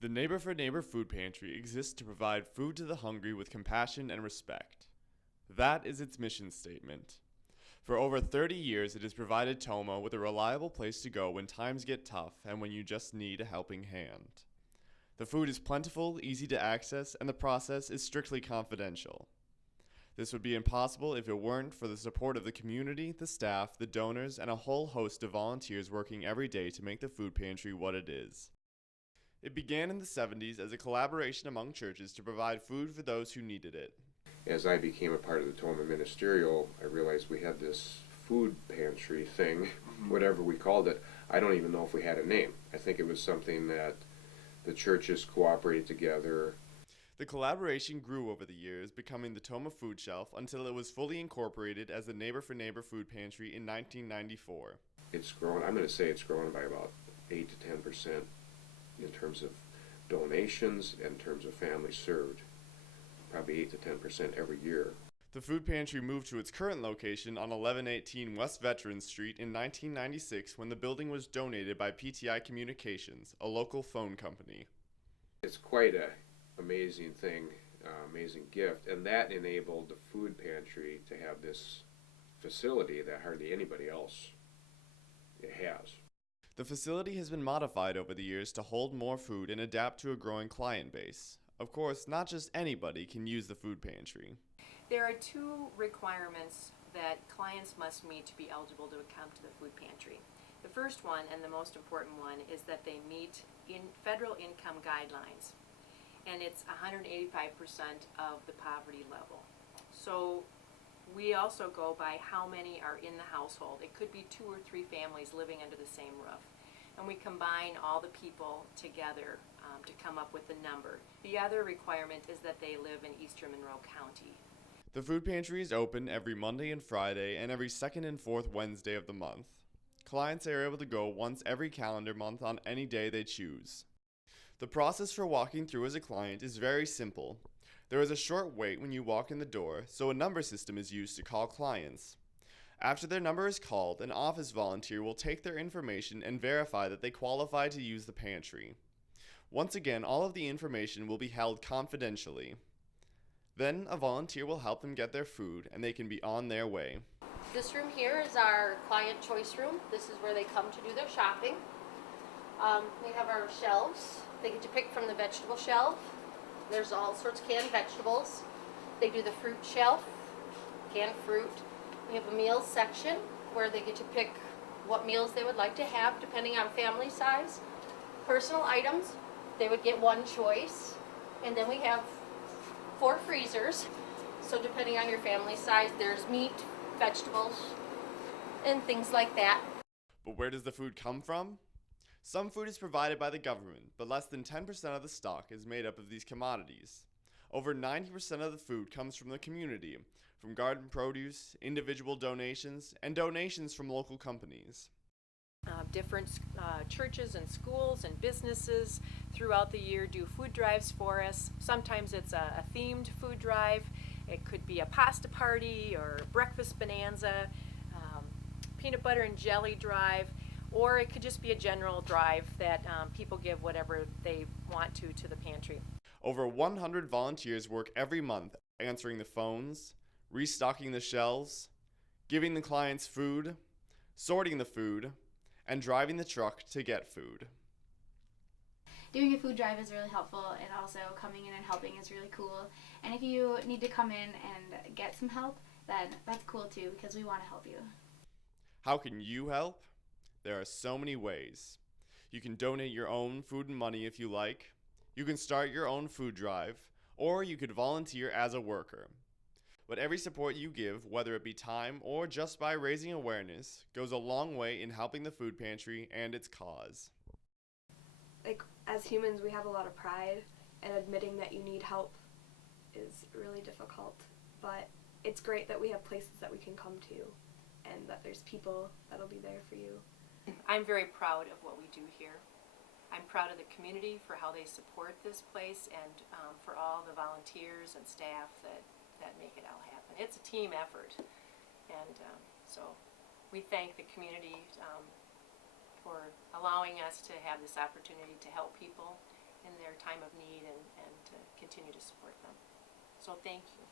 The Neighbor Food Pantry exists to provide food to the hungry with compassion and respect. That is its mission statement. For over 30 years, it has provided Tomah with a reliable place to go when times get tough and when you just need a helping hand. The food is plentiful, easy to access, and the process is strictly confidential. This would be impossible if it weren't for the support of the community, the staff, the donors, and a whole host of volunteers working every day to make the food pantry what it is. It began in the 70s as a collaboration among churches to provide food for those who needed it. As I became a part of the Tomah Ministerial, I realized we had this food pantry thing, whatever we called it. I don't even know if we had a name. I think it was something that the churches cooperated together. The collaboration grew over the years, becoming the Tomah Food Shelf until it was fully incorporated as the Neighbor Food Pantry in 1994. It's grown, I'm going to say it's grown by about 8 to 10% in terms of donations and in terms of families served. Probably 8 to 10% every year. The food pantry moved to its current location on 1118 West Veterans Street in 1996 when the building was donated by PTI Communications, a local phone company. It's quite an amazing thing, amazing gift, and that enabled the food pantry to have this facility that hardly anybody else has. The facility has been modified over the years to hold more food and adapt to a growing client base. Of course, not just anybody can use the food pantry. There are two requirements that clients must meet to be eligible to come to the food pantry. The first one, and the most important one, is that they meet federal income guidelines, and it's 185% of the poverty level. So we also go by how many are in the household. It could be 2 or 3 families living under the same roof. And we combine all the people together to come up with the number. The other requirement is that they live in eastern Monroe County. The food pantry is open every Monday and Friday and every second and fourth Wednesday of the month. Clients are able to go once every calendar month on any day they choose. The process for walking through as a client is very simple. There is a short wait when you walk in the door, so a number system is used to call clients. After their number is called, an office volunteer will take their information and verify that they qualify to use the pantry. Once again, all of the information will be held confidentially. Then, a volunteer will help them get their food, and they can be on their way. This room here is our client choice room. This is where they come to do their shopping. We have our shelves. They get to pick from the vegetable shelf. There's all sorts of canned vegetables. They do the fruit shelf, canned fruit. We have a meals section where they get to pick what meals they would like to have depending on family size. Personal items, they would get one choice. And then we have 4 freezers. So depending on your family size, there's meat, vegetables, and things like that. But where does the food come from? Some food is provided by the government, but less than 10% of the stock is made up of these commodities. Over 90% of the food comes from the community, from garden produce, individual donations, and donations from local companies. Different churches and schools and businesses throughout the year do food drives for us. Sometimes it's a themed food drive. It could be a pasta party or breakfast bonanza, peanut butter and jelly drive, or it could just be a general drive that people give whatever they want to the pantry. Over 100 volunteers work every month answering the phones, restocking the shelves, giving the clients food, sorting the food, and driving the truck to get food. Doing a food drive is really helpful, and also coming in and helping is really cool. And if you need to come in and get some help, then that's cool too, because we want to help you. How can you help? There are so many ways. You can donate your own food and money if you like. You can start your own food drive, or you could volunteer as a worker. But every support you give, whether it be time or just by raising awareness, goes a long way in helping the food pantry and its cause. As humans, we have a lot of pride, and admitting that you need help is really difficult. But it's great that we have places that we can come to, and that there's people that'll be there for you. I'm very proud of what we do here. I'm proud of the community for how they support this place, and for all the volunteers and staff that make it all happen. It's a team effort, and so we thank the community for allowing us to have this opportunity to help people in their time of need and to continue to support them. So thank you.